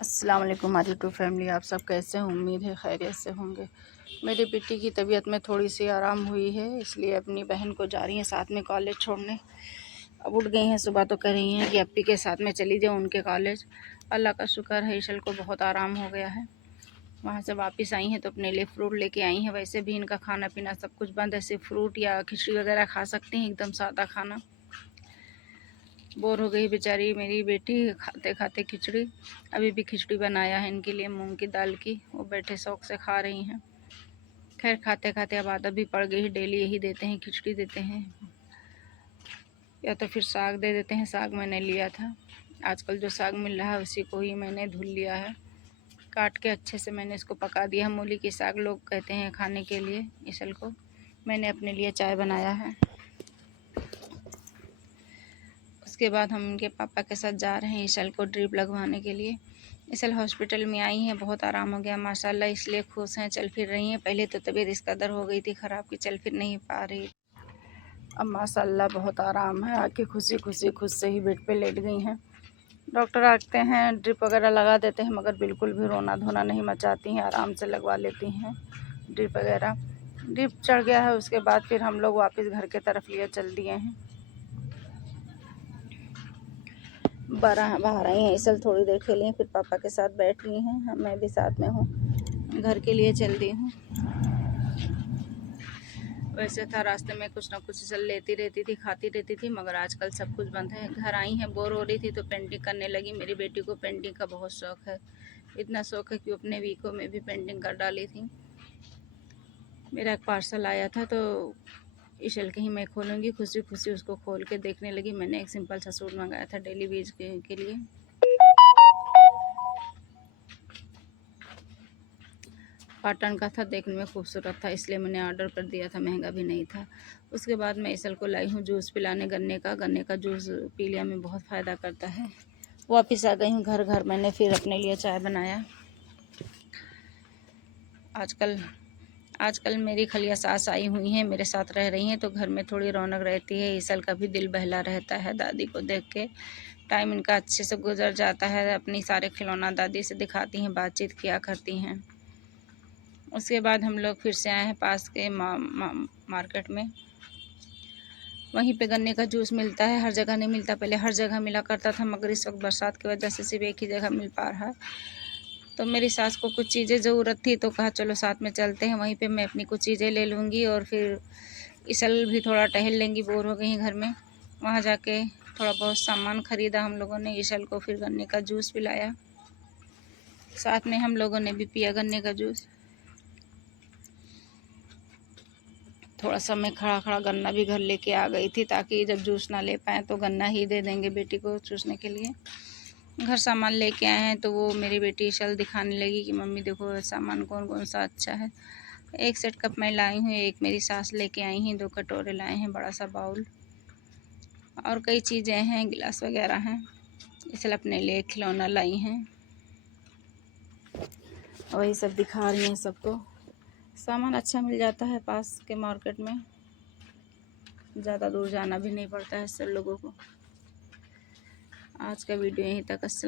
अस्सलाम वालेकुम हमारी यूट्यूब फैमिली, आप सब कैसे हैं? उम्मीद है खैरियत से होंगे। मेरी बेटी की तबीयत में थोड़ी सी आराम हुई है, इसलिए अपनी बहन को जा रही हैं साथ में कॉलेज छोड़ने। अब उठ गई हैं, सुबह तो कह रही हैं कि अप्पी के साथ में चली जाऊँ उनके कॉलेज। अल्लाह का शुक्र है, ईशल को बहुत आराम हो गया है। वहाँ से वापस आई हैं तो अपने लिए फ़्रूट लेके आई हैं। वैसे भी इनका खाना पीना सब कुछ बंद है, सिर्फ फ्रूट या खिचड़ी वगैरह खा सकती हैं, एकदम सादा खाना। बोर हो गई बेचारी मेरी बेटी खाते खाते खिचड़ी। अभी भी खिचड़ी बनाया है इनके लिए मूंग की दाल की, वो बैठे शौक से खा रही हैं। खैर खाते खाते अब आदत भी पड़ गई है, डेली यही देते हैं, खिचड़ी देते हैं या तो फिर साग दे देते हैं। साग मैंने लिया था, आजकल जो साग मिल रहा है उसी को ही मैंने धुल लिया है, काट के अच्छे से मैंने इसको पका दिया। मूली की साग लोग कहते हैं खाने के लिए ईशल को। मैंने अपने लिए चाय बनाया है। उसके बाद हम उनके पापा के साथ जा रहे हैं ईशल को ड्रिप लगवाने के लिए। ईशल हॉस्पिटल में आई हैं, बहुत आराम हो गया माशाल्लाह, इसलिए खुश हैं, चल फिर रही हैं। पहले तो तबीयत इस कदर हो गई थी ख़राब कि चल फिर नहीं पा रही। अब माशाल्लाह बहुत आराम है, आके खुशी खुशी खुद से ही बेड पे लेट गई हैं। डॉक्टर आते हैं, ड्रिप वगैरह लगा देते हैं, मगर बिल्कुल भी रोना धोना नहीं मचाती हैं, आराम से लगवा लेती हैं ड्रिप वगैरह। ड्रिप चढ़ गया है, उसके बाद फिर हम लोग वापस घर के तरफ लिए चल दिए हैं। बाहर आई हैं ईशल, थोड़ी देर खेली हैं, फिर पापा के साथ बैठ गई हैं। मैं भी साथ में हूँ, घर के लिए चल दी हूँ। वैसे था रास्ते में कुछ ना कुछ ईशल लेती रहती थी, खाती रहती थी, मगर आजकल सब कुछ बंद है। घर आई हैं, बोर हो रही थी तो पेंटिंग करने लगी। मेरी बेटी को पेंटिंग का बहुत शौक़ है, इतना शौक़ है कि अपने वीको में भी पेंटिंग कर डाली थी। मेरा एक पार्सल आया था तो ईशल कहीं मैं खोलूँगी, खुशी खुशी उसको खोल के देखने लगी। मैंने एक सिंपल सा सूट मंगाया था डेली यूज के लिए। कॉटन का था, देखने में खूबसूरत था, इसलिए मैंने ऑर्डर कर दिया था, महंगा भी नहीं था। उसके बाद मैं ईशल को लाई हूँ जूस पिलाने, गन्ने का जूस पी लिया में बहुत फ़ायदा करता है। वापस आ गई हूँ घर। मैंने फिर अपने लिए चाय बनाया। आजकल मेरी खलिया सास आई हुई हैं, मेरे साथ रह रही हैं, तो घर में थोड़ी रौनक रहती है। ईशल का भी दिल बहला रहता है दादी को देख के। टाइम इनका अच्छे से गुजर जाता है, अपनी सारे खिलौना दादी से दिखाती हैं, बातचीत किया करती हैं। उसके बाद हम लोग फिर से आए हैं पास के मार्केट में। वहीं पे गन्ने का जूस मिलता है, हर जगह नहीं मिलता, पहले हर जगह मिला करता था, मगर इस वक्त बरसात की वजह से सिर्फ एक ही जगह मिल पा रहा है। तो मेरी सास को कुछ चीज़ें ज़रूरत थी तो कहा चलो साथ में चलते हैं, वहीं पे मैं अपनी कुछ चीज़ें ले लूँगी और फिर ईशल भी थोड़ा टहल लेंगी, बोर हो गई घर में। वहाँ जाके थोड़ा बहुत सामान ख़रीदा हम लोगों ने। ईशल को फिर गन्ने का जूस पिलाया, साथ में हम लोगों ने भी पिया गन्ने का जूस। थोड़ा सा मैं खड़ा गन्ना भी घर लेके आ गई थी, ताकि जब जूस ना ले पाएँ तो गन्ना ही दे देंगे बेटी को चूसने के लिए। घर सामान लेके आए हैं तो वो मेरी बेटी ईशल दिखाने लगी कि मम्मी देखो सामान कौन कौन सा अच्छा है। एक सेट कप मैं लाई हूँ, एक मेरी सास लेके आई हैं, 2 कटोरे लाए हैं, बड़ा सा बाउल और कई चीज़ें हैं, गिलास वगैरह हैं। ईशल अपने लिए खिलौना लाई हैं, वही सब दिखा रही हैं सबको। सामान अच्छा मिल जाता है पास के मार्केट में, ज़्यादा दूर जाना भी नहीं पड़ता है सब लोगों को। आज का वीडियो यहीं तक।